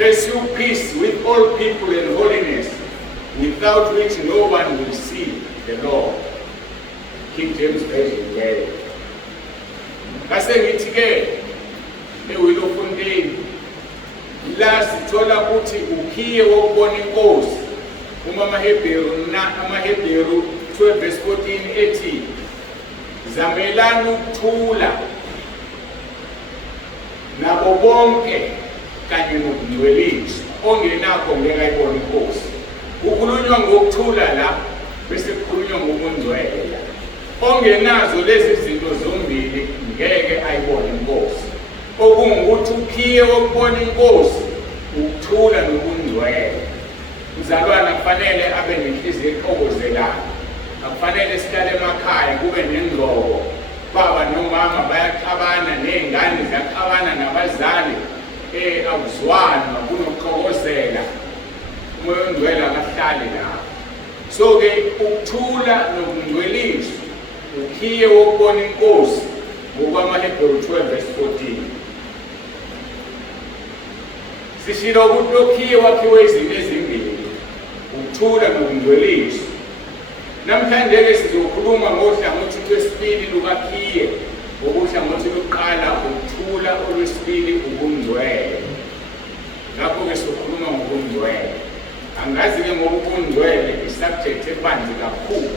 Pursue peace with all people and holiness, without which no one will see the Lord. King James Version way. Kase ngithi-ke eWilofondeni la sithola ukuthi ukhiye wokubona inkosi uma amaHebheru 12 verse 14 ethi zamelani ukuthula nabo bonke kanye nokungcweliswa ongenakho ngeke ayibone inkosi. Kukhulunywa ngokuthula la bese kukhulunywa ngokungcwele la. Ongenazo lezi zinto zombili ngeke ayibone inkosi. Okungukuthi ukhiye wokubona inkosi ukuthula nokungcwele. Mzalwana kufanele abe nenhliziyo exokozelayo. Akufanele sihlale emakhaya kube nengqobo. Baba nomama bayaxabana, nezingane ziyaxabana nabazali. Akuzwana kunokuxokozela. Umoya ongcwele akahlali lapho. So-ke ukuthula nokungcweliswa ukhiye wokubona inkosi ngokwamaHebheru 12 verse 14. Sishilo ukuthi lokhiye wakhiwe izinto ezimbili, ukuthula nokungcweliswa. Namhlanje-ke sizokhuluma ngohlangothi lwesibili lukakhiye, ngokuhlangothi lokuqala ukuthula, olwesibili ubungcwele. Ngakho-ke sizokhuluma ngobungcwele. Angazi-ke ngobungcwele i-subject ebanzi kakhulu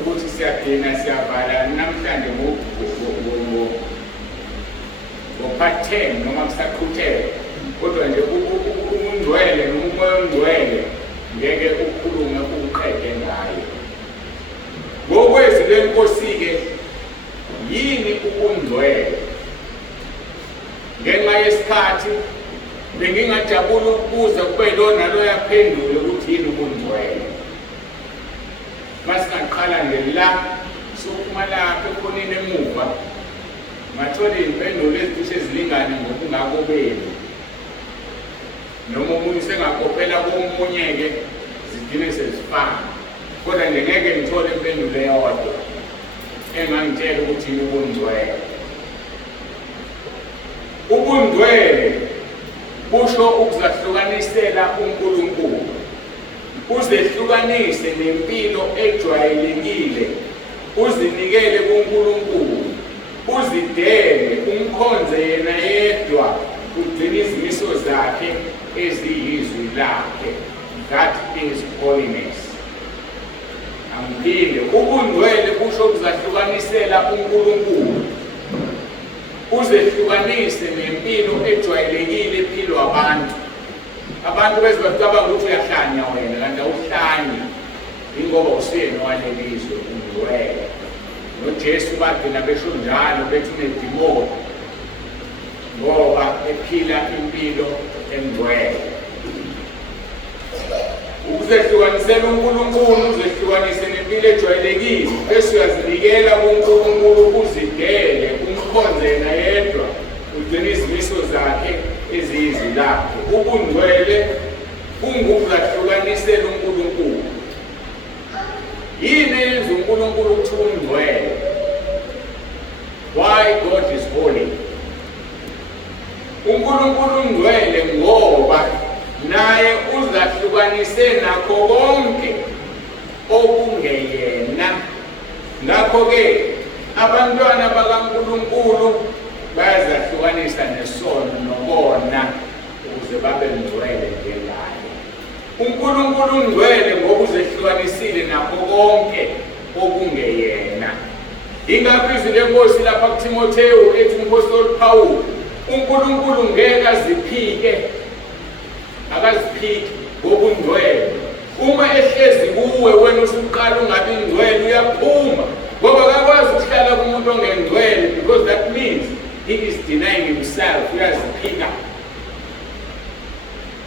ukuthi siyagcina siyavala namhlanje ngo-part 10 noma kusaqhuthele. Kodwa nje ubungcwele noma umoya ongcwele ngeke ukhulume uqede ngayo. Ngokwezi lenkosi-ke yini ubungcwele? Ngenxa yesikhathi bengingajabula ukubuza kube lona lo yaphendula ukuthi yini ubungcwele. Masingaqala nje la sokuphuma lapha ekhoneni emuva mathola iy'mpendulo ezicishe zilingane ngobungako benu. ngiyovela komunye-ke zigcine sezifana. Kodwa nje ngeke ngithole impendulo eyodwa engangitshela ukuthi ubungcwele. Ubungcwele busho ukuzahlukanisela uNkulunkulu, uzehlukanise nempilo ejwayelekile, uzinikele kuNkulunkulu, uzidele umkhonze yena yedwa, ugcine izimiso zakhe eziyizwi lakhe. That is holiness. Angiphinde, ubungcwele busho ukuzahlukanisela uNkulunkulu, uzehlukanise nempilo ejwayelekile ephilwa abantu. Abantu beze bacabanga ukuthi uyahlanya wena, kanti awuhlanyi, ingoba usiyena walelizwe ungcwele. NoJesu bagcina besho njalo bethi unedimoni ngoba ephila impilo engcwele. Ukuzehlukanisela uNkulunkulu, uzehlukanise nempilo ejwayelekile, bese uyazinikela kuNkulunkulu, uzidele umkhonze yena yedwa, ugcine izimiso zakhe eziyizwi lakhe. Ubungcwele bungukuzahlukanisela uNkulunkulu. Yini eyenza uNkulunkulu ukuthi ungcwele? Why God is holy? uNkulunkulu ungcwele ngoba naye uzahlukanise nakho konke okungeyena. Ngakho-ke abantwana bakaNkulunkulu bayazahlukanisa nesono nokona ukuze babe ngcwele njengaye. uNkulunkulu ungcwele ngoba uzehlukanisile nakho konke okungeyena. Ingakho izwi lenkosi lapha kuTimotheyu ethi umpostoli Pawulu, uNkulunkulu ngeke aziphike, akaziphiki ngobungcwele. Uma ehlezi kuwe wena usuqala ungabi ngcwele uyaphuma, ngoba akakwazi ukuhlala kumuntu ongengcwele, because that means he is denying himself. Uyaziphika.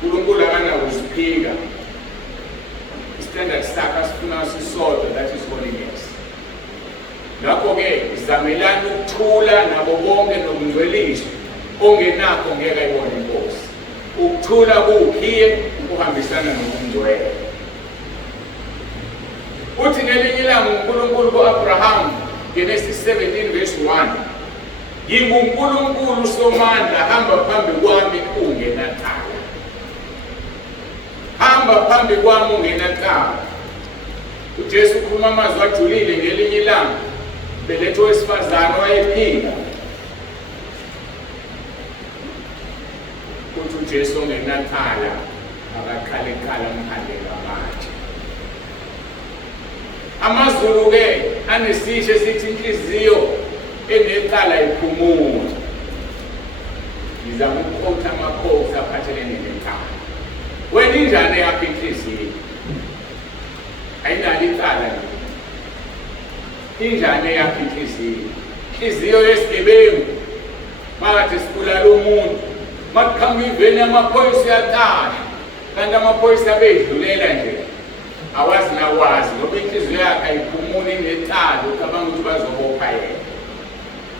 uNkulunkulu akanakuziphika. Istandard sakhe asifuna sisodwa, that is holiness. Ngakho-ke zamelana ukuthula nabo bonke nokungcweliswa ongenakho ngeke ayibone inkosi. Ukuthula kuwukhiye ukuhambisana nokungcwele. Uthi ngelinye ilanga uNkulunkulu ku-Abraham, Genesis 17 verse 1, nginguNkulunkulu somandla, hamba phambi kwami ungenacala. Hamba phambi kwami ungenacala. uJesu ukhuluma amazwi ajulile ngelinye ilanga, beletho wesifazane wayephila. Uthi uJesu ongenacala akaqala ekhala umkhandela wakhe. AmaZulu-ke anesisho esithi inhliziyo enecala iphumula. Ngizama ukukhotha amakhosi aphathelene nencala. Wena injani yakho inhliziyo? Ayinalo icala nje. Injani yakho inhliziyo? Inhliziyo yesigebengu. Makathi sibulala umuntu, makuqhamuka iveni yamaphoyisa uyaqala, kanti amaphoyisa abedlulela nje. Awazi nakwazi ngoba inhliziyo yakhe ayiphumuli inecala, ucabanga ukuthi bazobopha yena.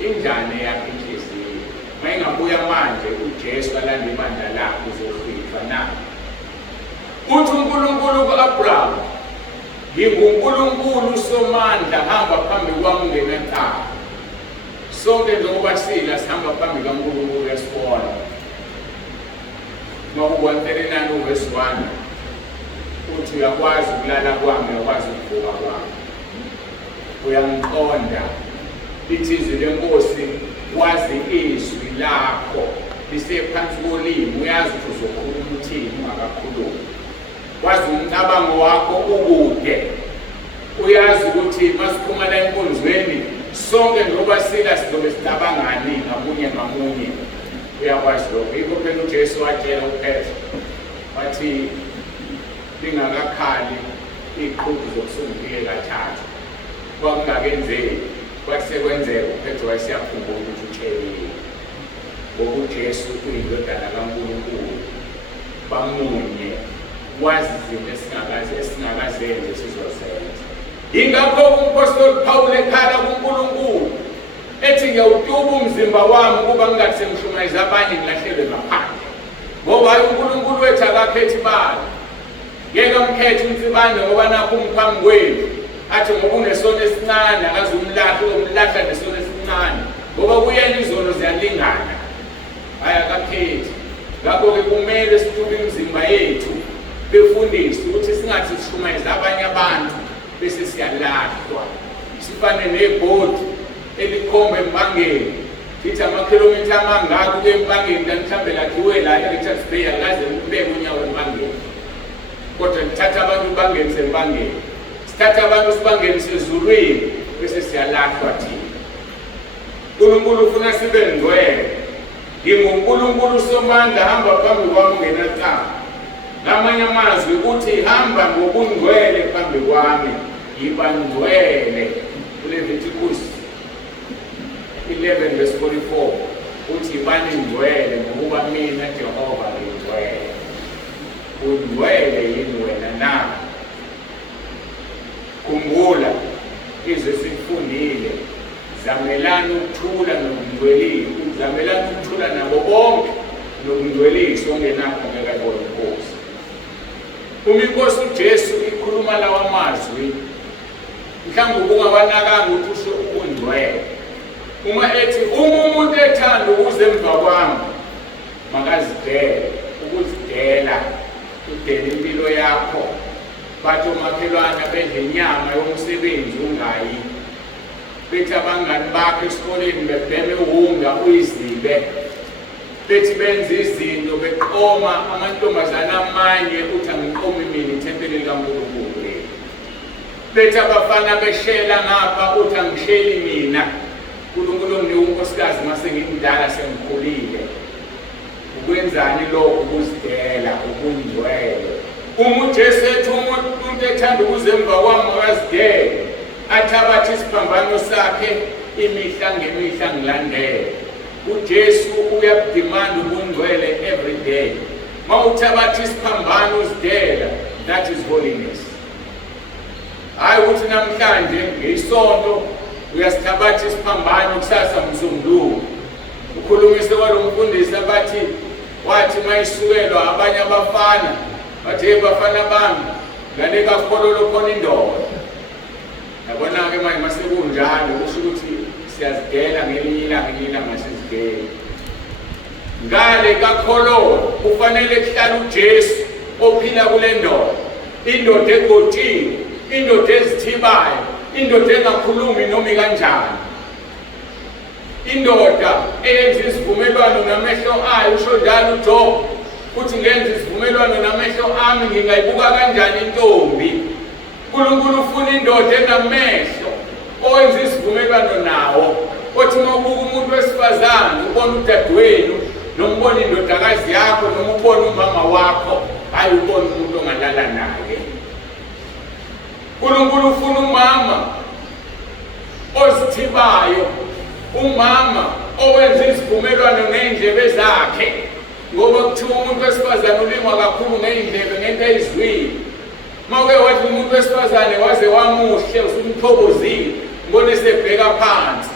Injani yakho inhliziyo? Mayingabuya manje uJesu alanda ibandla lakhe uzohlwithwa na? Uthi uNkulunkulu ku-Abraham, nginguNkulunkulu somandla, hamba phambi kwami ungenacala. Sonke njengoba sila sihamba phambi kaNkulunkulu esibona. Maku-139 verse 1, uthi uyakwazi ukulala kwami, uyakwazi ukuvuka kwami, uyangiqonda. Lithi izwi lenkosi, wazi izwi lakho lisephansi kolimi, uyazi ukuthi uzokhuluma uthini ungakakhulumi. Wazi umcabango wakho ukude, uyazi ukuthi masiphuma la enkonzweni sonke njengoba sila sizobe sicabangani ngamunye ngamunye. Uyakwazi lokho. Yikho phela uJesu watshela uPetro wathi lingakakhali iqhubu zokusungike kathathu kwakungakenzeki, kwathi sekwenzeka uPetro wayesiyakhumbula ukuthi utshelile. Ngoba uJesu uyindodana kaNkulunkulu, bamunye, wazi izinto esingakazenzi sizozenza. Yingakho umpostoli Pawulu ekhala kuNkulunkulu ethi ngiyawutuba umzimba wami ukuba ngingathi sengishumayeza abanye ngilahlelwe ngaphandle, ngoba uNkulunkulu wethu akakhethi bani. ngeke amkhethe uNsibande ngoba nakho umphambi kwethu athi ngoba unesono esincane akazumlahla umlahla nesono esincane ngoba kuyena izono ziyalingana akakhethi. Ngakho-ke kumele sithuke imizimba yethu befundise ukuthi singathi sishumayeza abanye abantu bese siyalahlwa. Sifane nebhodi elikhomba embangeni lithi amakhilomitha amangaki ukuya embangeni kanti mhlawumbe lakhiwe la e-Richards Bay akaze libeke unyawo embangeni, kodwa lithatha abantu ibangeni sembangeni, sithatha abantu sibangeni sezulwini bese siyalahlwa thina. uNkulunkulu ufuna sibe ngcwele. NginguNkulunkulu Somandla, hamba phambi kwami ungenacala. Ngamanye amazwi uthi hamba ngobungcwele phambi kwami, yiba ngcwele. Leviticus 11 verse 44 uthi yibani ngcwele ngokuba mina Jehova ngingcwele. Ungcwele yini wena na? Khumbula izwe sikufundile, zamelana ukuthula nokungcwelisa, zamelana ukuthula nabo bonke nokungcwelisa ongenakho ngeke kubona inkosi. Uma inkosi uJesu ikhuluma lawa mazwi, mhlawumbe ungawanakanga ukuthi usho ubungcwele. Uma ethi umuntu ethanda ukuze emva kwami makazidele, ukuzidela udele impilo yakho. Bathi omakhelwane bedla inyama yomsebenzi ungayi, bethi abangani bakho esikoleni bebheme uhunga uyizibe, bethi benza izinto beqoma amantombazana amanye uthi angiqomi mina ithempeli likaNkulunkulu. Bethi abafana beshela ngapha uthi angisheli mina. uNkulunkulu unginika unkosikazi mase ngimdala sengikhulile. Ukwenzani lokho? Ukuzidela, ubungcwele. Uma uJesu ethi umuntu ethanda ukuze emva kwami akazidele, athabathe isiphambano sakhe imihla ngemihla ngilandele. uJesu uyakudimanda ubungcwele every day. Uma uthabathe isiphambano uzidela, that is holiness. Hayi ukuthi namhlanje ngeSonto uyasithabatha isiphambano kusasa msungulu. Ukhulumise kwalomfundisi abathi wathi mayisukelwa abanye abafana bathi bafana bami ngale kakhololo khona indoda. Yabona-ke manje masekunjalo kusho ukuthi siyazidela ngelinye ilanga masizidela. Ngale kakhololo kufanele kuhlala uJesu ophila kule ndoda, indoda egotiwe, indoda ezithibayo, indoda engakhulumi noma kanjani, indoda eyenza isivumelwano namehlo ayo. Usho njalo uJob uthi ngenza isivumelwano namehlo ami ngingayibuka kanjani intombi. uNkulunkulu ufuna indoda enamehlo, owenza isivumelwano nawo, othi uma ubuka umuntu wesifazane ubona udadewenu, noma ubona indodakazi yakho, noma ubona umama wakho, hayi ubona umuntu ongalala naye. uNkulunkulu ufuna umama ozithibayo, umama owenza isivumelwano ngey'ndlebe zakhe, ngoba kuthiwa umuntu wesifazane ulingwa kakhulu ngey'ndlebe ngento ayizwile. Mawuke wathi umuntu wesifazane waze wamuhle usumthokozile, mbone sebheka phansi,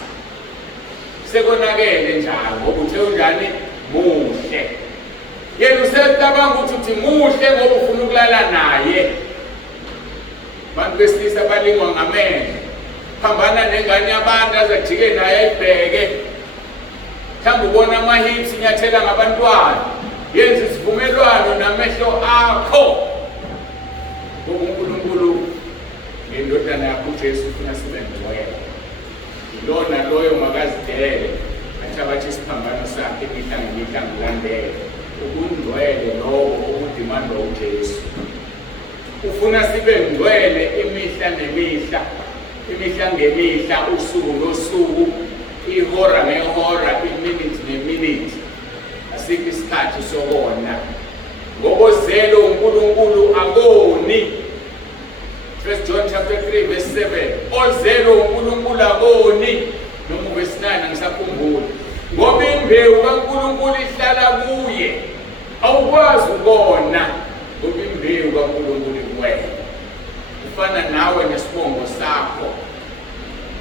sekonakele njalo ngoba uthe unjani muhle. Yena usecabanga ukuthi muhle ngoba ufuna ukulala naye. Abantu besilisa balingwa ngamehlo, phambana nengane yabantu azajike naye ayibheke. Mhlawumbe ubona ama-hips inyathela ngabantwana, yenza isivumelwano namehlo akho. Ngoba uNkulunkulu ngendodana yakho uJesu ufuna sibe ngcwele. Ilona loyo makazidele, athabathe isiphambano sakhe imihla ngemihla ngilandele. Ubungcwele lobo obudimandwa uJesu. Ufuna sibe ngcwele imihla nemihla, imihla ngemihla, usuku nosuku, ihora ngehora, iminute neminute. Asikho isikhathi sokona. Ngobozelo uNkulunkulu akoni. 1 John chapter 3 verse 7. Ozelo uNkulunkulu akoni. Noma verse 9 ngisakhumbula. Ngoba imbewu kaNkulunkulu ihlala kuye. Awukwazi ukona ngoba imbewu kaNkulunkulu kuwena. Ufana nawe nesibongo sakho.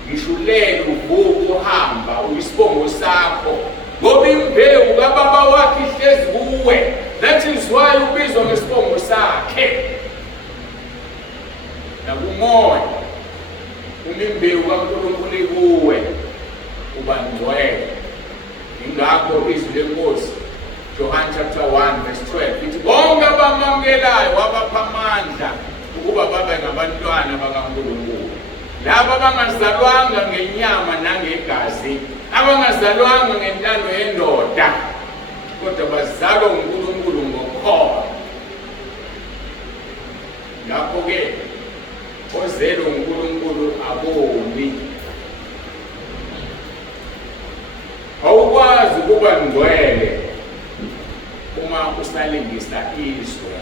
Ngishulele uvuka uhamba uyisibongo sakho. Ngoba imbewu kababa wakhe ihlezi kuwe. That is why ubizwa ngesibongo sakhe. umoya, imbewu kaNkulunkulu ikuwe, uba ngcwele. Ingakho izwi lenkosi John chapter 1 verse 12 lithi bonke abamamukelayo wabapha amandla ukuba babe ngabantwana bakaNkulunkulu, labo abangazalwanga ngenyama nangegazi, abangazalwanga ngentando yendoda, kodwa bazalwa nguNkulunkulu ngokukholwa. Ngakho-ke ozelwe nguNkulunkulu aboni. Awukwazi ukuba ngcwele uma usalingisa izwe.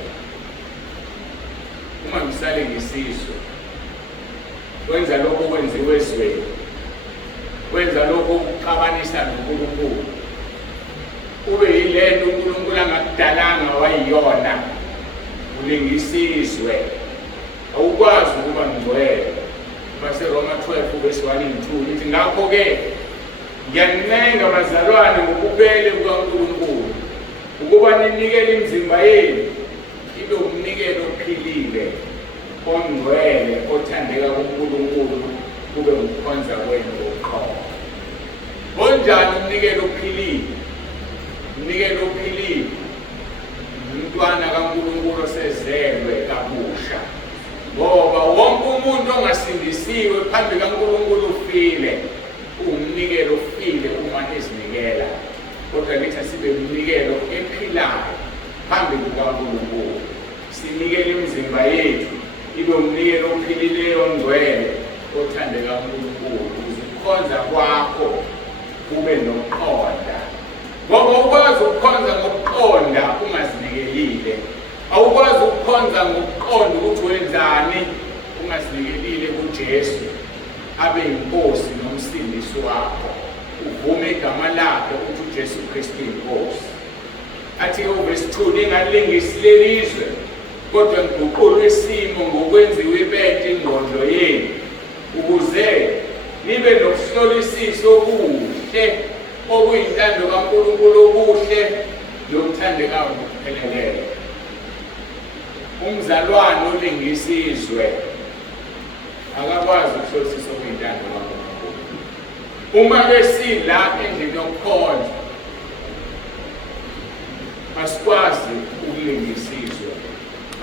Uma ngisalingisa izwe, wenza lokho okwenziwe ezweni, wenza lokho ukuxabanisa noNkulunkulu, ube yilento uNkulunkulu angakudalanga wayiyona, ulingisa izwe. Awukwazi ukuba ngcwele. BaseRoma 12 verse 1 and 2 lithi ngakho-ke ngiyanincenga bazalwane ngokuphelele kukaNkulunkulu ukuba ninikele imizimba yenu ibe umnikelo ophilile, ongcwele, othandeka kuNkulunkulu, kube ukukhonza kwenu kokuqala. Onjani umnikelo ophilile? Umnikelo ophilile umntwana kaNkulunkulu osezelwe kabusha, ngoba wonke umuntu ongasindisiwe phambi kaNkulunkulu ufile. Umnikelo ofile uma ezinikela, kodwa lithi asibe umnikelo ephilayo phambi kukaNkulunkulu. Sinikele imizimba yethu ibe umnikelo ophilileyo, ongcwele, othandeka uNkulunkulu, ukuze ukukhonza kwakho kube nokuqonda. Ngoba ukwazi ukukhonza ngokuqonda ungazinekelile. Awukwazi ukukhonza ngokuqonda ukuthi wenzani ungazinikelile kuJesu abe yinkosi nomsindisi wakho, uvume igama lakhe ukuthi uJesu Kristu inkosi. Athi verse 2 ningalingisi lelizwe, kodwa niguqulwe isimo ngokwenziwa ibethe ingqondo yenu, ukuze nibe nokuhlolisisa okuhle, okuyintando kaNkulunkulu, okuhle nokuthandekayo ngokupheleleyo. Umzalwane olingisa izwe akakwazi ukuhlolisisa okuyintando kaNkulunkulu. Uma besila endlini yokukhonza, asikwazi ukulingisa izwe,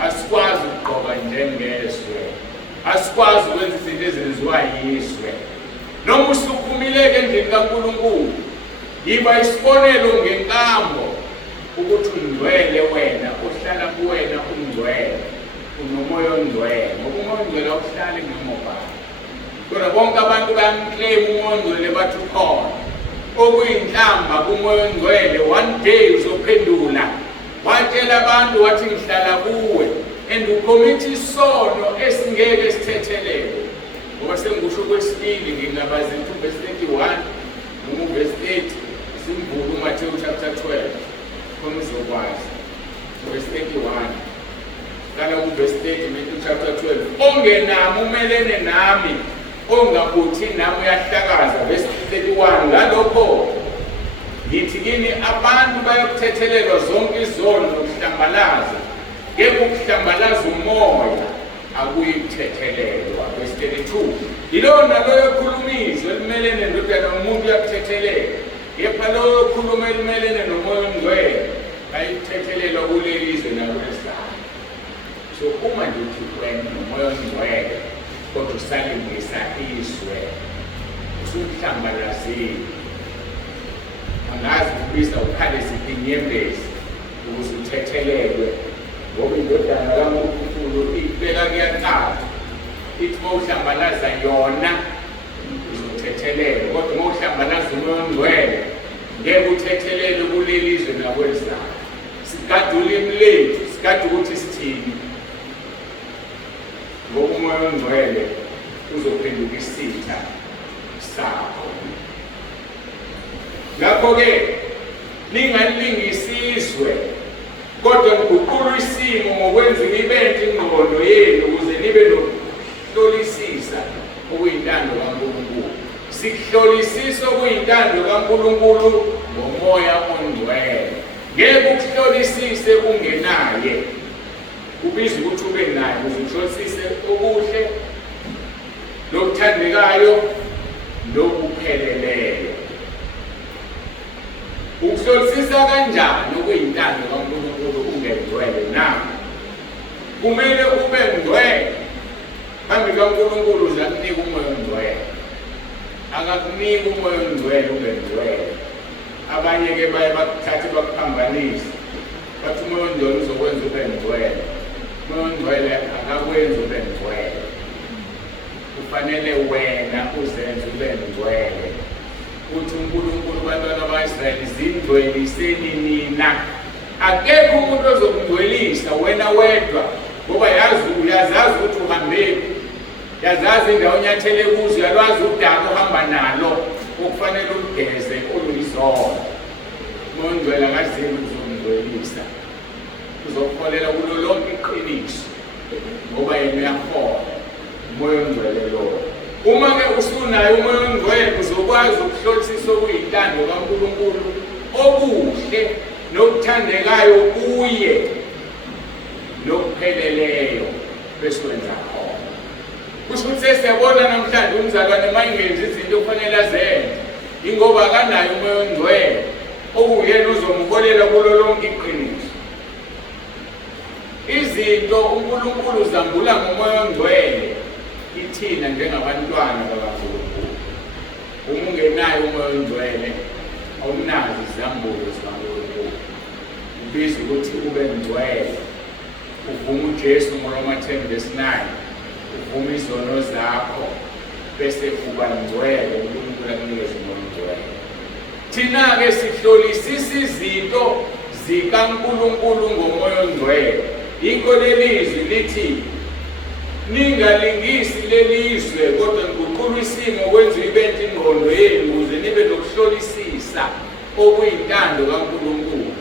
asikwazi ukugqoka njengezwe, asikwazi ukwenza izinto ezenziwa yizwe. Noma usuphumileke endlini kaNkulunkulu, yiba isibonelo ngenkambo ukuthi ungcwele wena, uhlala kuwena ungcwele, unomoya ongcwele. Ngoba umoya ongcwele awuhlali ngemobala, kodwa bonke abantu bayamclaim umoya ongcwele bathi ukhona. Okuyinhlamba kumoya ongcwele, one day uzophendula watshela abantu wathi ngihlala kuwe, and ukomitha isono esingeke sithethelele. Ngoba sengisho kwesibili ngingabazi verse 31 noma verse 8 simvuka uMathewu chapter 12 khona uzokwazi. Verse 31 kala verse 8 Matthew chapter 12 ongenami umelene nami, ongabuthi nami uyahlakaza. Verse 31 ngalokho ngithi kini abantu bayokuthethelelwa zonke izono nokuhlambalaza, ngeke ukuhlambalaza umoya akuyikuthethelelwa. Verse 32 ilona loyo khulumizo elimelene nendodana yomuntu uyakuthethelelwa, kepha loyo khuluma elimelene nomoya ongcwele ayikuthethelelwa kulelizwe nakwelizayo. So uma ngithi wena nomoya ongcwele kodwa usalingisa izwe, usuhlambalazile, angazi ukubisa ukhale ziphi inyembezi ukuze uthethelelwe. Ngoba indodana kaNkulunkulu ibeka kuyaqala ithi mawuhlambalaza yona uzothethelelwa, kodwa mawuhlambalaza umoya ongcwele ngeke uthethelelwe kulelizwe nakwelizayo. Sigade ulimi lethu, sigade ukuthi sithini, ngoba umoya ongcwele uzophenduka isitha sakho. Ngakho-ke lingalingisi izwe, kodwa niguqule isimo ngokwenziwa ibethe ingqondo yenu, ukuze nibe nokuhlolisisa okuyintando kaNkulunkulu. Sikuhlolisisa okuyintando kaNkulunkulu ngomoya ongcwele. Ngeke ukuhlolisise ungenaye, ubizwa ukuthi ube naye, ukuze uhlolisise okuhle nokuthandekayo nokupheleleyo. Ukuhlolisisa kanjani okuyintando kaNkulunkulu ungengcwele na? Kumele ube ngcwele phambi kaNkulunkulu uzakunika umoya ongcwele. Akakunika umoya ongcwele ube ngcwele. Abanye-ke baye bakuthathe bakuphambanise bathi umoya ongcwele uzokwenza ube ngcwele. Umoya ongcwele akakwenzi ube ngcwele. Kufanele wena uzenze ube ngcwele. Uthi uNkulunkulu bantwana bakaIsrayeli zingcweliseni nina. Akekho umuntu ozokungcwelisa wena wedwa ngoba uyazazi ukuthi uhambephi. Yazazi indawo onyathele kuzo, uyalwazi udaba ohamba nalo okufanele ulugeze oluyisona. Umoya ongcwele akazeli ukuzongcwelisa. Uzokholela kulo lonke iqiniso ngoba yena uyahola. Umoya ongcwele lowo. Uma-ke usunayo umoya ongcwele uzokwazi ukuhlolisisa okuyintando kaNkulunkulu okuhle nokuthandekayo kuye nokupheleleyo bese wenza khona. Kusho ukuthi sesiyabona namhlanje umzalwane mayingenzi izinto okufanele azenze ingoba akanayo umoya ongcwele okuyena uzomholela kulo lonke iqiniso. Izinto uNkulunkulu uzambula ngomoya ongcwele ithina njengabantwana bakaNkulunkulu. Uma ungenayo umoya ongcwele awunazo izambulo zikaNkulunkulu. Ubizwa ukuthi ube ngcwele. Uvuma uJesu ngoRoma 10:9. Uvuma izono zakho bese uba ngcwele uNkulunkulu akunikeze umoya ongcwele. Thina-ke sihlolisisa izinto zikaNkulunkulu ngomoya ongcwele. Yikho lelizwi lithi ningalingisi lelizwe kodwa nguqulu isimo kwenziwe ibente ingqondo yenu ukuze nibe nokuhlolisisa okuyintando kaNkulunkulu.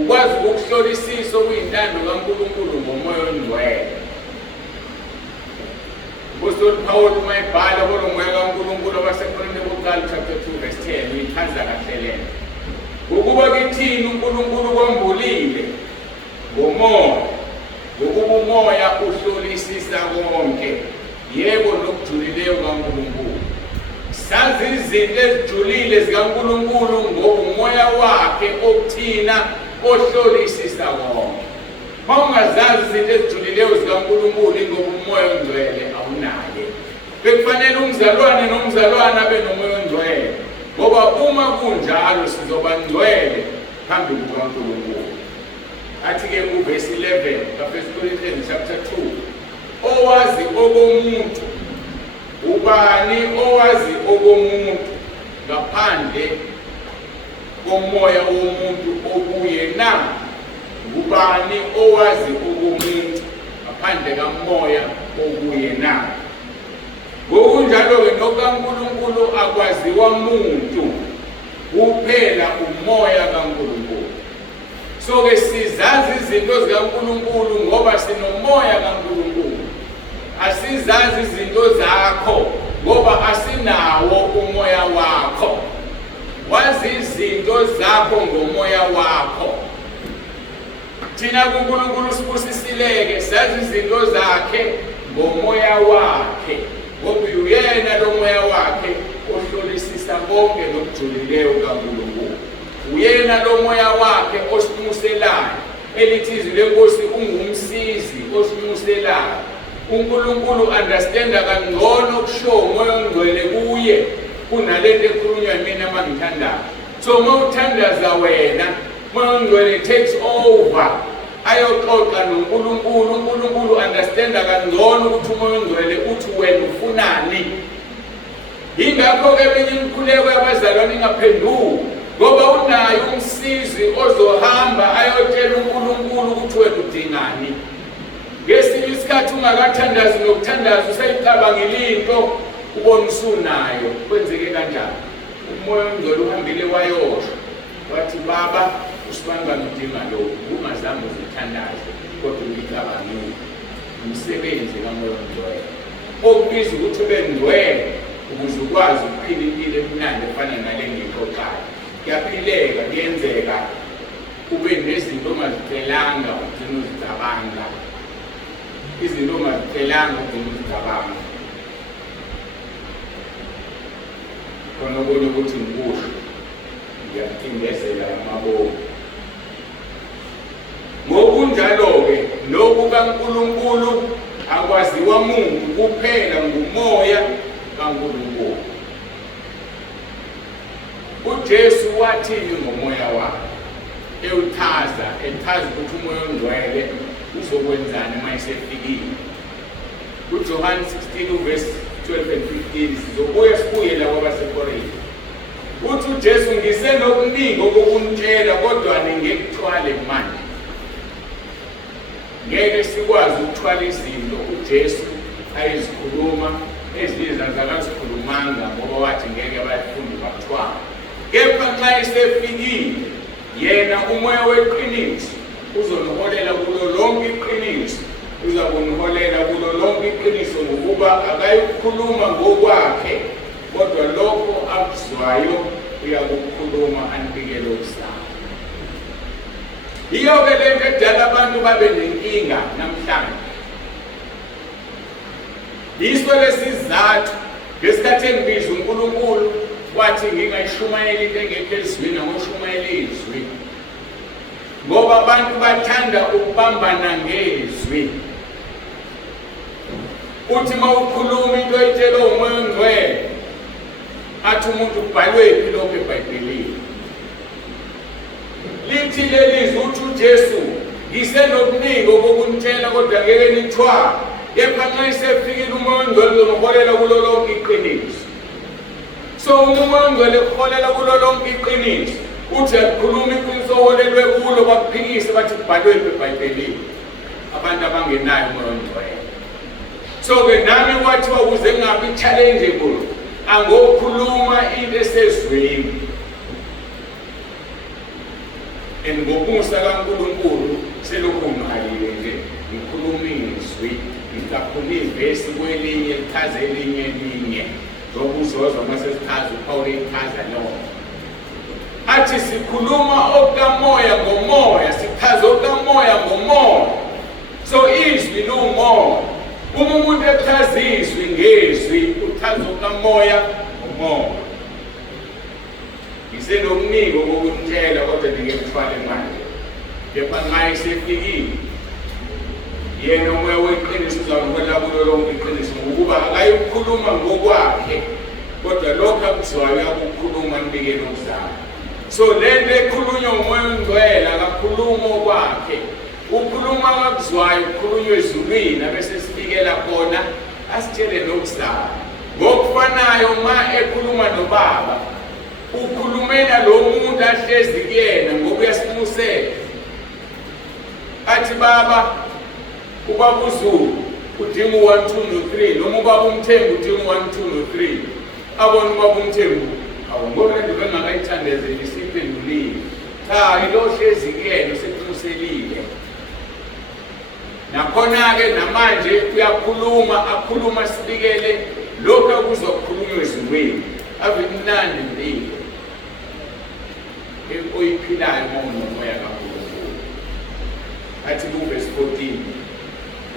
Ukwazi ukuhlolisisa okuyintando kaNkulunkulu ngomoya ongcwele. Apostoli Paul uma ebhala ngomoya kaNkulunkulu abaseKorinte bokuqala chapter 2:10 uyichaza kahle lena. Ukuba kithini uNkulunkulu kwambulile ngomoya. Ngokuba umoya uhlolisisa konke, yebo nokujulileyo kaNkulunkulu. Sazi izinto ezijulile zikaNkulunkulu ngoba umoya wakhe okuthina ohlolisisa konke. Uma ungazazi izinto ezijulileyo zikaNkulunkulu ngoba umoya ongcwele awunaye. Bekufanele umzalwane nomzalwane abe nomoya ongcwele ngoba uma kunjalo sizoba ngcwele phambi kukaNkulunkulu. Athi-ke uverse 11 ka-1 Corinthians chapter 2, owazi okomuntu, ubani owazi okomuntu ngaphandle komoya womuntu okuye na? Ubani owazi okomuntu ngaphandle kamoya okuye na? Ngokunjalo-ke nokaNkulunkulu akwaziwa muntu kuphela umoya kaNkulunkulu. So-ke sizazi izinto zikaNkulunkulu ngoba sinomoya kaNkulunkulu. Asizazi izinto zakho ngoba asinawo umoya wakho. Wazi izinto zakho ngomoya wakho. Thina kuNkulunkulu sibusisile-ke sazi izinto zakhe ngomoya wakhe. Ngoba uyena lo moya wakhe ohlolisisa konke nokujulileyo kaNkulunkulu. Uyena lo moya wakhe osimuselayo. Elithi izwi leNkosi ungumsizi osimuselayo. uNkulunkulu understanda kangcono kusho umoya ongcwele kuye kunalento ekhulunywa yimina mangithandayo. So uma uthandaza wena, umoya ongcwele takes over. Ayoxoxa noNkulunkulu, uNkulunkulu understanda kangcono ukuthi umoya ongcwele uthi wena ufunani. Ingakho-ke eminye imikhuleko yabazalwane ingaphenduki ngoba unayo umsizi ozohamba ayotshela uNkulunkulu ukuthi wena udingani. Ngesinye isikhathi ungakathandazi nokuthandaza usayicabangile into ubona usunayo. Kwenzeke kanjani? Umoya ongcwele uhambile wayosho wathi baba usibangani udinga lokhu, ungazange uzithandaze kodwa ngicabangile. Umsebenzi kamoya ongcwele okubiza ukuthi ube ngcwele ukuze ukwazi ukuphila impilo emnandi efana nale ngiyixoxayo. Kuyaphileka, kuyenzeka ube nezinto ongaziphelanga ugcine uzicabanga. Izinto ongaziphelanga ugcine uzicabanga. khona okunye ukuthi ngikusho ngiyaphindezela amabomu. Ngokunjalo-ke lokhu kaNkulunkulu akwaziwa muntu kuphela ngumoya kaNkulunkulu. uJesu wathini ngomoya wakhe? Etaza ukuthi umoya ongcwele uzokwenzani uma esefikile. UJohn 16 verse 12 and 15 sizobuye sibuye la kwabaseKorinte. Uthi uJesu ngisenokuningi okokunitshela kodwa ningekuthwale manje. Ngeke sikwazi ukuthwala izinto uJesu ayizikhuluma ezinye zakazikhulumanga ngoba wathi ngeke abafundi bathwala. Kepha nxa esefikile yena umoya weqiniso uzoniholela kulo lonke iqiniso, uzakuniholela kulo lonke iqiniso ngokuba akayikhuluma ngokwakhe kodwa lokho akuzwayo uyakukhuluma anibikele usana. Iyo-ke lento edala abantu babe nenkinga namhlanje. Yiso lesizathu ngesikhathi engibiza uNkulunkulu wathi ngingayishumayeli into engekho elizwini angoshumayela izwi. Ngoba abantu bathanda ukubambana ngezwi. Uthi uma ukhuluma into oyitshela umoya ongcwele athi umuntu ubhalwephi lokho eBhayibhelini. Lithi lelizwi uthi uJesu ngisenokuningi okokunitshela kodwa ngeke nithwale. Kepha nxa esefikile umoya ongcwele uzoniholela kulo lonke iqiniso. So umoya ongcwele uholela kulo lonke iqiniso. Uthi akukhuluma iqiniso oholelwe kulo bakuphikise bathi kubhalwephi eBhayibhelini. Abantu abangenayo umoya ongcwele. So-ke nami kwathiwa ukuze ngabe challengeable angokhuluma into esezweni. Ngomusa kaNkulunkulu selokhu ngihayile nje ngikhuluma izwi ngikakhuluma ivesi kwelinye lichaza elinye zokuzozwa uma sesichaza uPawule ichaza noma athi sikhuluma okamoya ngomoya sichaza okamoya ngomoya. So izwi lumoya. Uma umuntu echaza izwi ngezwi uchaza okamoya ngomoya. Ngisenokuningi okokunitshela kodwa ningekuthwale manje. Kepha nxa esefikile yena umoya weqiniso uzaniholela kulo lonke iqiniso ngokuba akayikhuluma ngokwakhe kodwa lokho akuzwayo uyakukhuluma anibikele ukuzala. So lento ekhulunywa ngumoya ongcwele akakhuluma okwakhe. Ukhuluma akuzwayo ukhulunywa ezulwini abese sibikela khona asitshele nokuzala. Ngokufanayo ma ekhuluma noBaba ukhulumela lo muntu ahlezi kuyena ngoba uyasimusela. Athi baba ubaba uZulu udinga 1 2 no 3 noma ubaba uMthembu udinga 1 2 no 3. Abona ubaba uMthembu awungona into bengakayithandezeli isiphendulile. Cha ilo hlezi kuyena usekuselile. Nakhona-ke namanje uyakhuluma akhuluma sibikele lokho akuzokhulunywa ezulwini. Ave mnandi impilo oyiphilayo uma unomoya kaNkulunkulu. Athi kuverse 14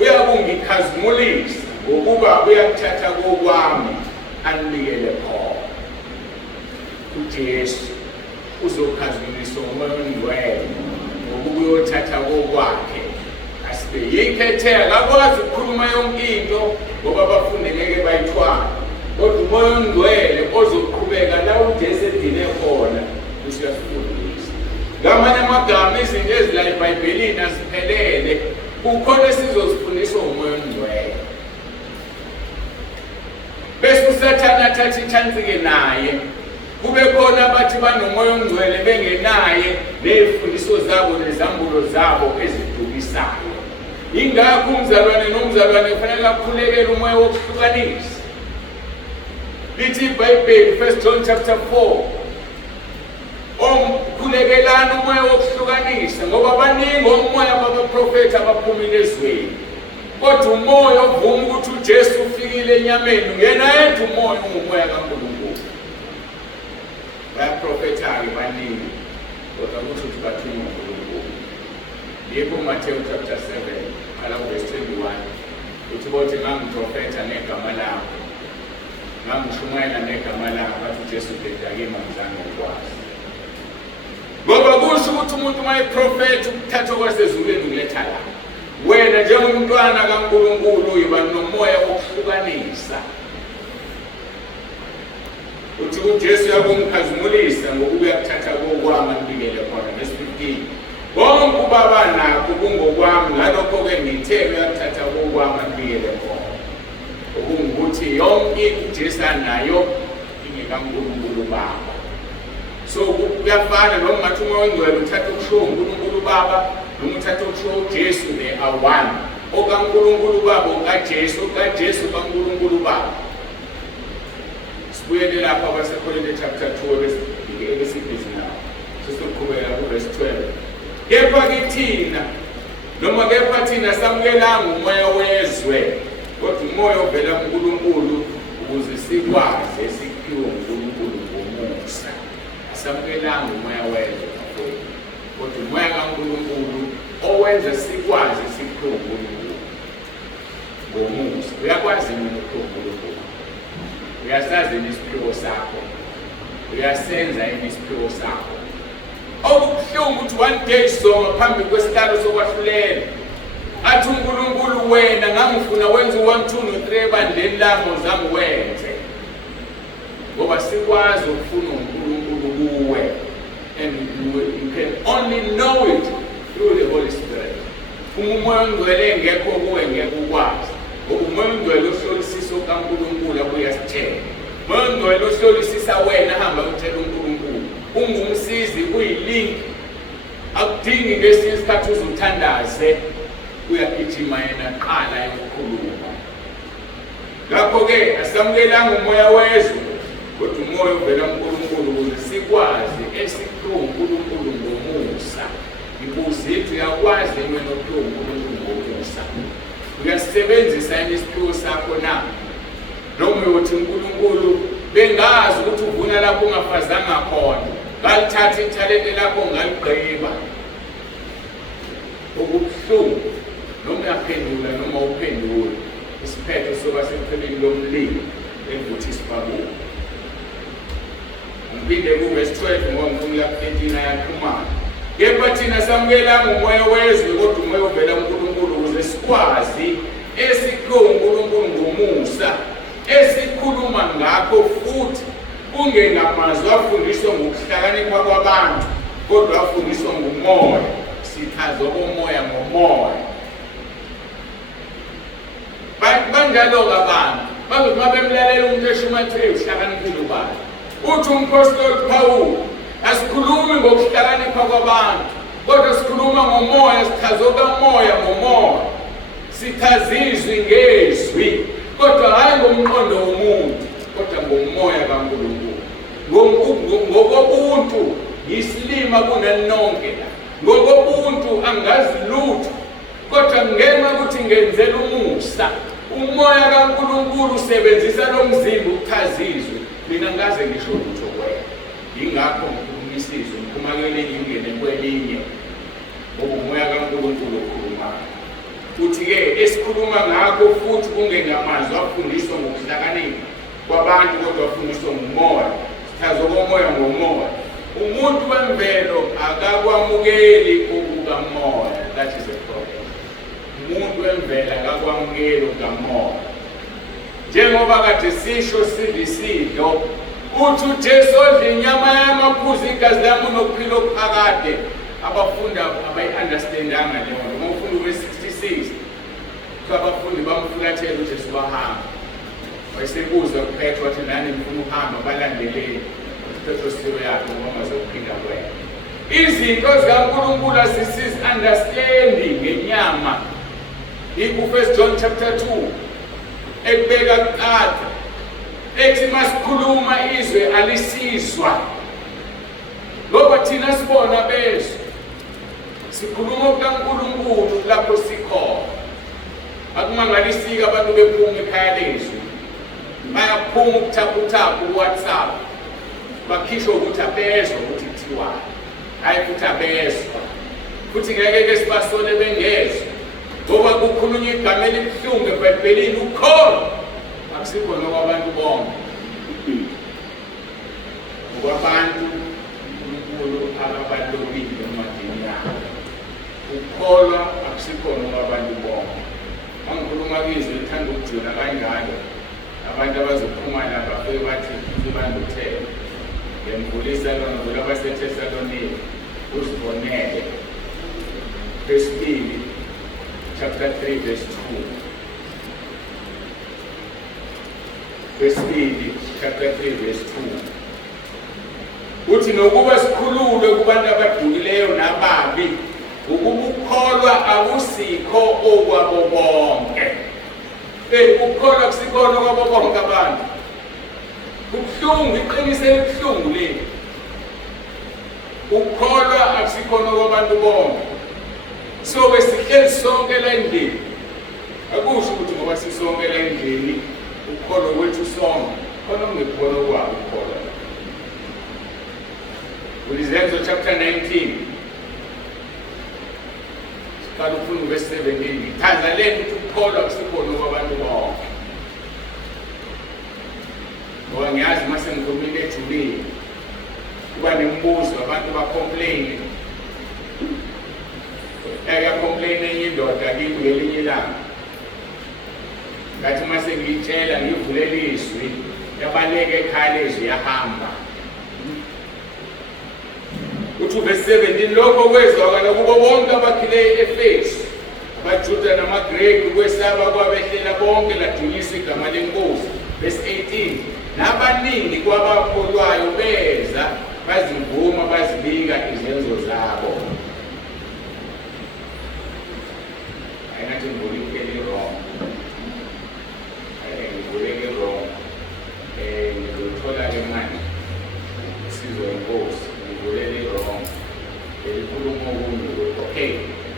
uyakungikhazimulisa ngokuba uyakuthatha kokwami anikele khona. uJesu uzokhazimulisa ngomoya ongcwele ngokuba uyothatha kokwakhe asibe yikhethela akwazi ukukhuluma yonke into ngoba abafundi ngeke bayithwale. Kodwa umoya ongcwele ozoqhubeka la uJesu edine khona usiyafundisa. Ngamanye amagama izinto ezila eBhayibhelini aziphelele kukhona esizozifundiswa umoya ongcwele. Bese uSathane athatha ichansi-ke naye kube khona abathi banomoya ongcwele bengenaye nezifundiso zabo nezambulo zabo ezidukisayo. Ingakho umzalwane nomzalwane kufanele akhulekele umoya wokuhlukanisa. Lithi iBhayibheli 1 John chapter 4 khulekela umoya wokuhlukanisa ngoba baningi omoya babaprofeti abaphumile ezweni. Kodwa umoya ovuma ukuthi uJesu ufikile enyameni ngena yedwa umoya ungumoya kaNkulunkulu. Bayaprofetha-ke baningi kodwa ukuthi bathunywa uNkulunkulu. Yebo Matthew chapter 7 qala verse 21 uthi bothi ngangiprofetha ngegama lakho ngamshumayela negama lakhe bathi uJesu bedakima ngizange ukwazi. Ngoba kusho ukuthi umuntu uma eprofethi ukuthathwa kwasezulwini kuletha la. Wena njengomntwana kaNkulunkulu uyiba nomoya wokuhlukanisa. Uthi uJesu yakumkhazimulisa ngokuya kuthatha kokwami ngibikele khona ngesifiki. Bonke ubaba nakho kungokwami ngalokho-ke ngithe uyakuthatha kokwami ngibikele khona. Ukuthi yonke uJesu anayo ingekaNkulunkulu Baba. So kuyafana noma ngathi umoya ongcwele uthatha ukusho uNkulunkulu Baba noma uthatha ukusho uJesu, they are one. OkaNkulunkulu Baba okaJesu, okaJesu kaNkulunkulu Baba. Sibuyele lapha kwaseKolinte chapter 2 ebesibhizi nawo. Sesiqhubeka kuverse 12. Kepha-ke thina samukelanga umoya wezwe, kodwa umoya ovela kuNkulunkulu ukuze sikwazi esiphiwe uNkulunkulu ngomusa. Asamukelanga umoya wezwe, kodwa umoya kaNkulunkulu owenza sikwazi esiphiwe uNkulunkulu ngomusa. Uyakwazi yini ukuphiwa uNkulunkulu? Uyasazi isiphiwo sakho? Uyasenza isiphiwo sakho? Okubuhlungu ukuthi one day songa phambi kwesihlalo sokwahlulela athi uNkulunkulu wena ngangifuna wenza u1 2 no3 ebandleni lami uzange wenze. Ngoba sikwazi ukufuna uNkulunkulu kuwe, and you can only know it through the Holy Spirit. Umoya ongcwele ngekho kuwe ngeke ukwazi. Ngoba umoya ongcwele ohlolisisa kaNkulunkulu akuyasitshela. Umoya ongcwele ohlolisisa wena hamba utshela uNkulunkulu. Ungumsizi, uyilink. Akudingi ngesinye isikhathi uzuthandaze, uyagijima yena qala yokukhuluma. Ngakho-ke asamukelanga umoya wezwe, kodwa umoya ovela kuNkulunkulu ukuze sikwazi esiphiwe uNkulunkulu ngomusa. Ibuze ithi uyakwazi wena ukuphiwa uNkulunkulu ngomusa? Uyasebenzisa isiphiwo sakho na? Noma uyothi uNkulunkulu bengazi ukuthi uvuna lapho ungafazanga khona, ngalithatha ithalente lakho ngaligqiba. Okubuhlungu noma uyaphendula noma uphendule, isiphetho soba sepheleni lomlilo evuthi isibabuko. Ngiphinde kuverse 12 ngoba ngifuna lapho ayakhuluma. Kepha thina samukelanga umoya wezwe, kodwa umoya ovela kuNkulunkulu ukuze sikwazi esiphiwe uNkulunkulu ngomusa, esikhuluma ngakho futhi kungenamazwi afundiswa ngokuhlakanipha kwabantu, kodwa afundiswa ngomoya, sithazwa komoya ngomoya. Banjalo-ke abantu bazothi uma bemlalela umuntu eshumayela uhlakaniphile ubani. Uthi umpostoli Pawulu asikhulumi ngokuhlakanipha kwabantu, kodwa sikhuluma ngomoya, sithazwa komoya ngomoya, sithazizwe ngezwi, kodwa hayi ngomqondo womuntu, kodwa ngomoya kaNkulunkulu. Ngokobuntu yisilima kunanonke la. Ngokobuntu angazi lutho, kodwa ngenxa ukuthi ngenzela umusa, umoya kaNkulunkulu usebenzisa lo mzimba ukuchazizwe. Mina ngaze ngisho lutho wena. Yingakho ngikhuluma isizwe, ngiphuma kwelinye ngingene kwelinye. Ngoba umoya kaNkulunkulu ukhuluma. Futhi-ke esikhuluma ngakho futhi kungenamazwi afundiswa ngokuhlakanipha kwabantu, kodwa afundiswa ngomoya, sithazwa komoya ngomoya. Umuntu wemvelo akakwamukeli okukamoya. That is a problem. Umuntu wemvelo akakwamukeli okukamoya. Njengoba kade sisho sidlo, uthi uJesu odla inyama yamaphuzu igazi lami unokuphila okuphakade. Abafundi abayi-understandanga leyo nto. Uma ufunda uverse 66, abafundi bamfulathela uJesu bahamba. Wayesebuza kuPetro wathi nani ngifuna ukuhamba balandeleni. Petro siyo yakhe ngoba mazokuphinda kwena. Izinto zikaNkulunkulu asisi-understanding ngenyama. Ku-1 John chapter 2 ekubeka kuqala ethi masikhuluma izwe alisizwa. Ngoba thina sibona bezwe sikhuluma kukaNkulunkulu lapho sikhona. Akumangalisika abantu bephuma ekhaya lezwi, bayaphuma ukuthaphuthaphu kuWhatsApp, bakhishwa ukuthi abezwa ukuthi kuthiwa, hayi futhi abezwa. Futhi ngeke sibasole bengezwa, ngoba kukhulunywa igama elibuhlungu eBhayibhelini, ukholo. Akusikho nokwabantu bonke. kwabantu uNkulunkulu ababalobile encwadini yakhe. Ukukholwa akusikhona kwabantu bonke. Angikhuluma kizwe lithanda ukujula kanjalo. Abantu abazophuma lapha bafike bathi sibanduthele. Ngiyamvulisa lona ngivula abaseThesalonike uzibonele. Verse 2, chapter 3, verse 2. Verse 2, chapter 3, verse 2. Uthi nokuba sikhululwe kubantu abadukileyo nababi, ukuba ukukholwa akusikho okwabo bonke. Ukukholwa akusikhona okwabo bonke abantu. Kubuhlungu, iqiniso elibuhlungu leli. Ukukholwa akusikhona okwabantu bonke. So besihleli sonke la endlini. Akusho ukuthi ngoba sisonke la endlini ukukholwa kwethu sonke khona ungekholwa kwabo ukukholwa. Izenzo chapter 19. Siqala ukufunda verse 17. Ngithanda lento ukuthi ukukholwa akusikhona kwabantu bonke. Ngoba ngiyazi uma sengikhulumile ejulile kuba nemibuzo abantu ba-complain. Complain enye indoda kimi ngelinye ilanga. Ngathi uma sengiyitshela ngivulele izwi yabaleka ekhaya lezwi yahamba. Uthi verse 17 lokho kwezwakala kubo bonke abakhileyo eFesu, abaJuda namaGreki, ukwesaba kwabehlela bonke ladunyisa igama leNkosi. Verse 18 nabaningi kwabakholwayo beza bazivuma bazibika izenzo zabo. Ayinathi ngibulekele wrong. Ngibuleke wrong. Ngizothola le mali sizo inkosi. Ngibuleke wrong. Ngikukhuluma okunye. Okay.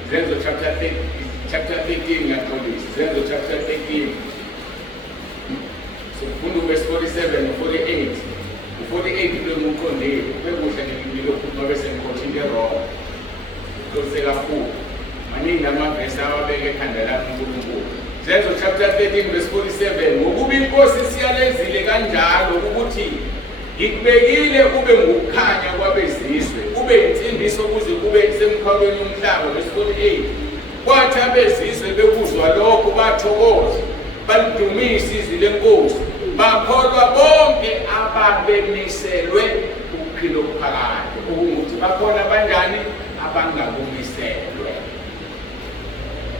Zenzo chapter 13 ngiyaqolisa. Zenzo chapter 13. So kufunda verse 47 no 48. 48 kule muqondile. Bekuhle ngilokhuluma bese ngikhothinge wrong. Kuseka futhi. Maningi amavesi ababeke ekhanda lami uNkulunkulu. Zenzo chapter 13 verse 47. Ngokuba inkosi siyalezile kanjalo ukuthi ngikubekile ube ngukukhanya kwabezizwe, ube insindiso kuze kube semkhawulweni umhlaba. Verse 48. Kwathi abezizwe bekuzwa lokho bathokoza, balidumisa izwi lenkosi, bakholwa bonke ababemiselwe ukuphila okuphakade. Ukuthi bakhona abanjani abangakumiselwe.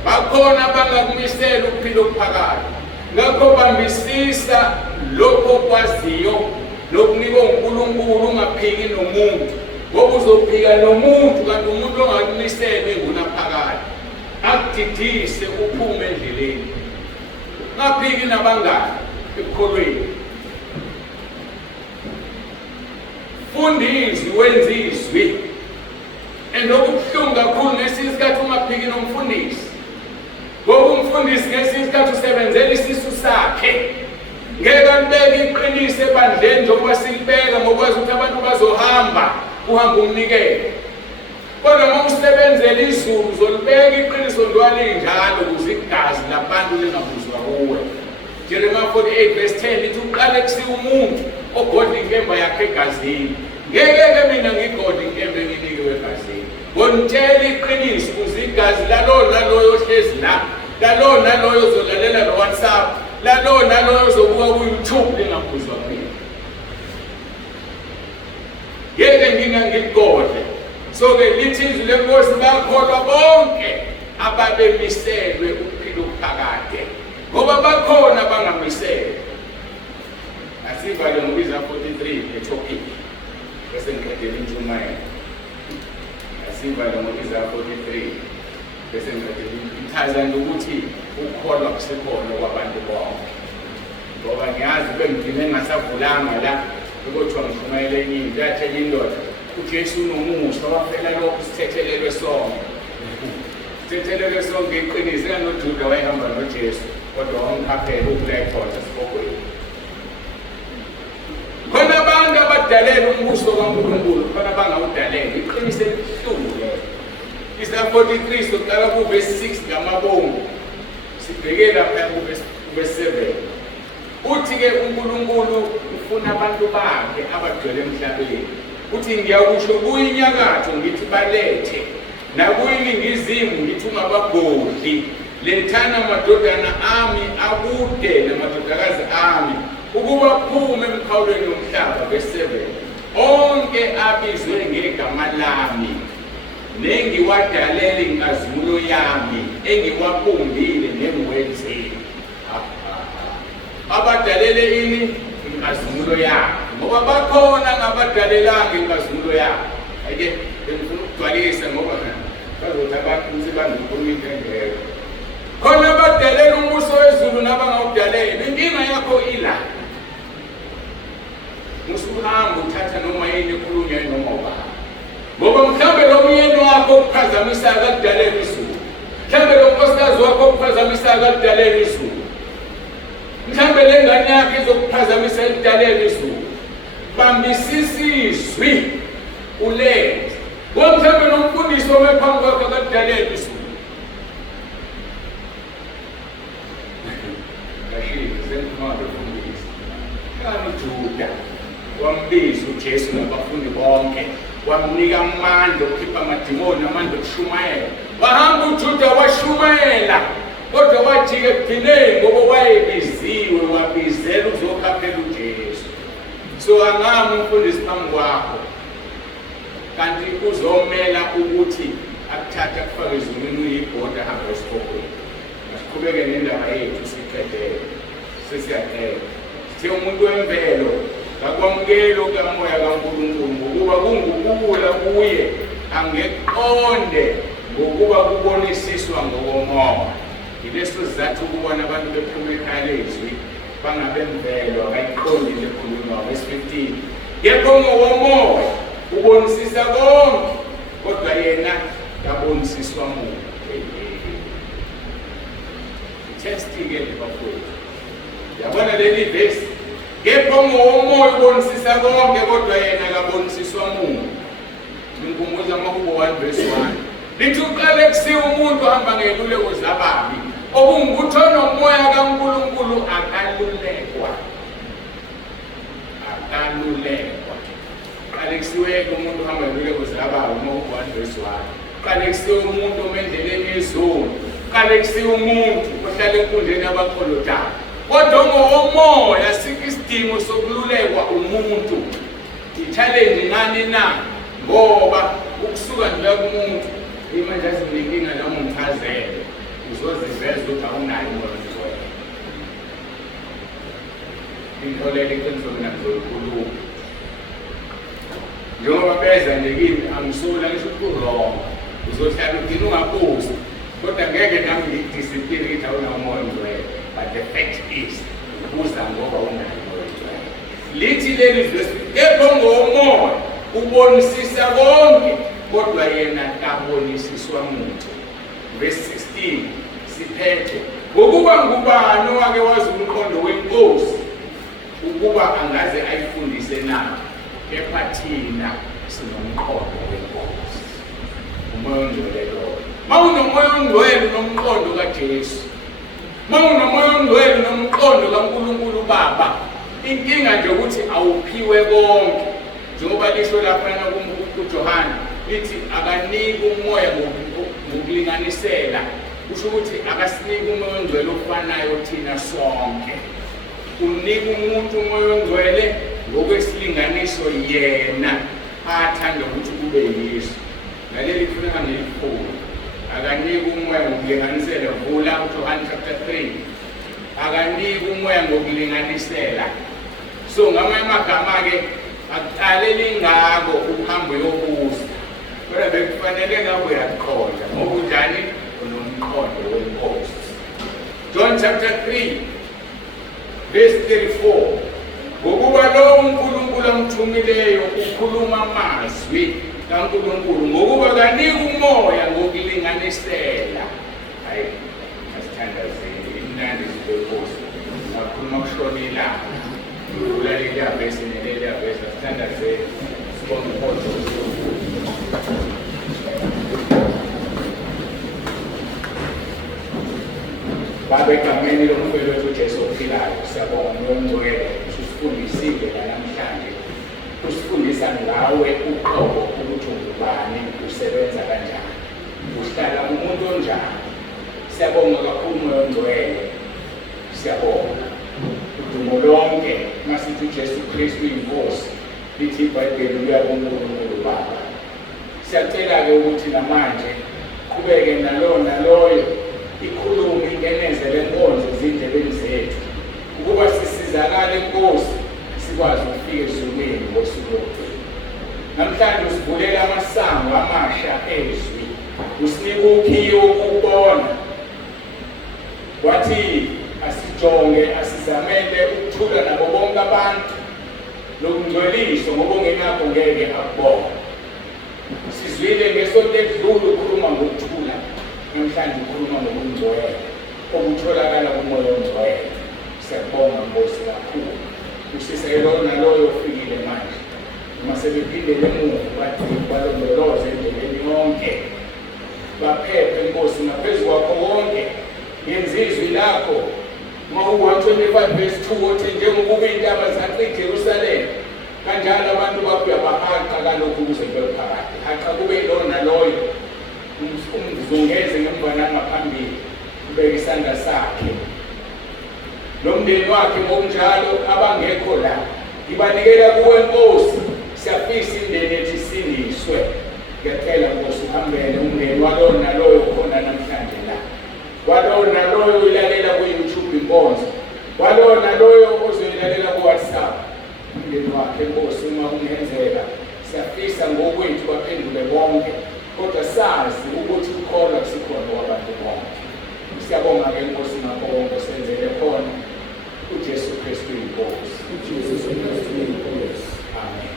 Bakhona abangakumisela ukuphila okuphakade. Ngakho bambisisa lokho kwaziyo lokunika uNkulunkulu ungaphiki nomuntu. Ngoba uzophika nomuntu kanti umuntu ongakumisela engunaphakade. Akudidise uphume endleleni. Ngaphiki nabangani ekukholweni. Funda izwi wenza izwi. Enokubuhlungu kakhulu ngesinye isikhathi ungaphiki nomfundisi. Ngoba umfundisi ngesinye isikhathi usebenzela isisu sakhe. Ngeke alibeke iqiniso ebandleni njengoba silibeka ngokwazi ukuthi abantu bazohamba uhamba umnikele. Kodwa uma usebenzela izulu uzolibeka iqiniso ndwalinjalo ukuze igazi labantu lingabuzwa kuwe. Jeremiah 48 verse 10 lithi uqale kusiya umuntu ogodla inkemba yakhe egazini. Ngeke mina ngigodla inkemba enginikiwe egazini. Ngitshela iqiniso ukuze igazi laloyo ohlezi la, laloyo ozolalela no WhatsApp, laloyo ozobuka ku YouTube lingabuzwa mina. Ngeke ngingiligodle. So ke lithi izwi lenkosi bakholwa bonke ababemiselwe ukuphila okuphakade. Ngoba bakhona abangamiselwe. Asivale ngobiza 43 etopic. Bese ngiqedela intshumayelo. Asivale ngobiza 43. Bese ngiqedela ichaza ukuthi ukukholwa kusekhona kwabantu bonke. Ngoba ngiyazi bengigcine ngasavulanga la ukuthi ngishumayele enye into yathela indoda. uJesu unomusa wafela lokho sithethelelwe sonke. Sithethelelwe sonke iqiniso nganoJuda wayehamba noJesu kodwa wamkhaphela ukulekhotha sibokweni. Khona abantu abadalela umbuso kaNkulunkulu, khona abangawudalela iqiniso elibuhlungu lelo. Isaya 43 sokuqala kuverse 6 ngamabomu. Sibheke lapha kuverse 7. Uthi ke uNkulunkulu ufuna abantu bakhe abagcwele emhlabeni. Uthi ngiyakusho kuyo inyakatho ngithi balethe, nakuyo iningizimu ngithi ungabagodli. Lethana amadodana ami akude namadodakazi ami, ukuba phume emkhawulweni womhlaba. Verse 7. Onke abizwe ngegama lami, nengiwadalele inkazimulo yami, engiwabumbile nengiwenzile. Abadalele ini? Inkazimulo yami. Ngoba bakhona ngabadalelanga inkazimulo yami. Ake bengifuna ukugcwalisa ngoba bazothi abantu sebangikhuluma into engekho. Khona abadalela umuso wezulu nabangawudalela. Inkinga yakho ila. Musuhamba uthatha noma yini ekhulunywa noma ubani. Ngoba mhlambe lo myeni wakho ukuphazamisa akakudalela izulu. Mhlambe lo nkosikazi wakho ukuphazamisa akakudalela izulu. Mhlambe le ngane yakho izokuphazamisa ekudalela izulu. Bambisisizwi ulethe. Ngoba mhlambe nomfundisi omephambi kwakho akakudalela izulu. Juda wambiza uJesu nabafundi bonke, wamnika amandla okukhipha amadimoni, amandla okushumayela. Wahamba uJuda washumayela, kodwa wathi-ke ekugcineni ngoba wayebiziwe wabizela ukuzokhaphela uJesu. So angami umfundisi phambi kwakho, kanti uzomela ukuthi akuthathe akufake ezulwini uyibhoda ahambe esikhokweni. Asiqhubeke nendaba yethu siqedele, sesiyaqeda. Umuntu wemvelo kakwamukeli okamoya kaNkulunkulu ngokuba kungukubula kuye, angeqonde ngokuba kubonisiswa ngokomoya. Yileso sizathu ukubona abantu bephuma ekhaya lezwi bangabemvelo abayiqondi le khulunywa. Verse 15. Kepha ngokomoya ubonisisa konke, kodwa yena kabonisiswa muntu. Testi-ke bafowethu. Yabona leli verse. Kepha ngokomoya ubonisisa konke, kodwa yena kabonisiswa muntu. Ngikumbula amahubo 1 verse 1. Lithi uqale kusiwa umuntu ohamba ngeluleko zababi, okungukuthola umoya kaNkulunkulu akalulekwa. Akalulekwa. Qale kusiwe umuntu ohamba ngeluleko zababi, amahubo 1 verse 1. Qale kusiwe umuntu omendleleni yezulu. Qale kusiwe umuntu ohlala enkundleni yabakholotayo. Kodwa ngokomoya sikho isidingo sokululekwa umuntu. I-challenge ngani na? Ngoba ukusuka nje kumuntu imanje azininkinga noma umchazele uzoziveza ukuthi awunayo umoya ongcwele. Into leli kwenziwa mina ngizoyikhuluma. Njengoba beza nje kimi angisola ngisho wrong. Uzohlala udinga ungabuzi. Kodwa ngeke nami ngidiscipline ukuthi awunayo umoya ongcwele. But the fact is, ubuza ngoba unayo umoya ongcwele. Lithi leli verse, kepha ngomoya ubonisisa konke, kodwa yena kabonisiswa muntu. Verse 16 siphethe, ngokuba ngubani owake wazi umqondo wenkosi ukuba angaze ayifundise na? Kepha thina sinomqondo wenkosi, umoya ongcwele lo. Mawunomoya ongcwele nomqondo kaJesu, mawunomoya ongcwele nomqondo kaNkulunkulu Baba, inkinga nje ukuthi awuphiwe konke. Njengoba lisho laphana kuJohane lithi akaniki umoya ngokulinganisela, kusho ukuthi akasiniki umoya ongcwele ofanayo thina sonke. Unika umuntu umoya ongcwele ngokwesilinganiso yena athanda ukuthi kube yiso. Ngaleli kufuneka ngilikhulu, akanika umoya ngokulinganisela. Vula uJohane chapter 3. Akanika umoya ngokulinganisela. So ngamanye amagama-ke akuqale lingako uhambo yobuza, kodwa bekufanele ngabe uyaqonda ngoba unjani unomqondo wenkosi. John chapter 3 verse 34. Ngokuba lo uNkulunkulu amthumileyo ukhuluma amazwi kaNkulunkulu, ngokuba kaniki umoya ngokulinganisela. Hayi, asithandazeni imnandi izinkosi ngakhuluma kushonela. Ulaleli avesi neleli avesi asithandazeni sibonge inkonzo. Baba, egameni lomkhweli wethu uJesu ophilayo, siyabonga umoya ongcwele usifundisile namhlanje, usifundisa ngawe uqobo ukuthi ungubani, usebenza kanjani, uhlala umuntu onjani. Siyabonga kakhulu Moya Ongcwele, siyabonga. Udumo lonke masithi uJesu Kristu inkosi, lithi iBhayibheli uya kuNkulunkulu Baba. Siyacela-ke ukuthi namanje qhubeke naloyo ikhulume ingeneze lenkonzo ezindlebeni zethu, ukuba sisizakale Nkosi, sikwazi ukufika ezulwini ngosuku lokugcina. Namhlanje usivulela amasango amasha ezwi, usinika ukhiye ukubona. Wathi asijonge, asizamele ukuthula nabo bonke abantu, nokungcweliswa ngoba ongenakho ngeke akubone. Sizwile ngesonto edlule ukhuluma ngokuthula, namhlanje ukhuluma ngokungcwele okutholakala kuMoya Ongcwele. Siyabonga Nkosi kakhulu, usisekelo naloyo ofikile manje, noma sebephindele emuva bathi balondoloze endleleni yonke, baphephe Nkosi ngaphezu kwakho konke. Yenza izwi lakho ngo-125 verse 2 othi njengokuba iy'ntaba zakhe iJerusalema, kanjalo abantu bakho uyabahaqa kalokhu ukuze bephakathi. Haqa kube lo naloyo, umzungeze ngemva nangaphambili, ubeke isandla sakhe nomndeni wakhe ngokunjalo abangekho la. Ngibanikela kuwe Nkosi, siyafisa indeni ethi isindiswe. Ngiyacela Nkosi uhambele umndeni walowo naloyo khona namhlanje la, walowo naloyo uyalalela ku-YouTube inkonzo, walowo naloyo ozoyilalela ku-WhatsApp. Umndeni wakhe Nkosi, uma kungenzeka, siyafisa ngokwethu baphendule bonke, kodwa sazi ukuthi ukukholwa kusikhona kwabantu bonke. Siyabonga-ke Nkosi ngakho konke senzele khona, uJesu Kristu inkosi. Amen.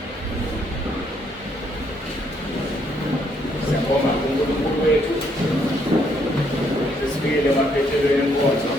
Siyabonga uNkulunkulu wethu, sesifikile emaphethelweni enkonzo.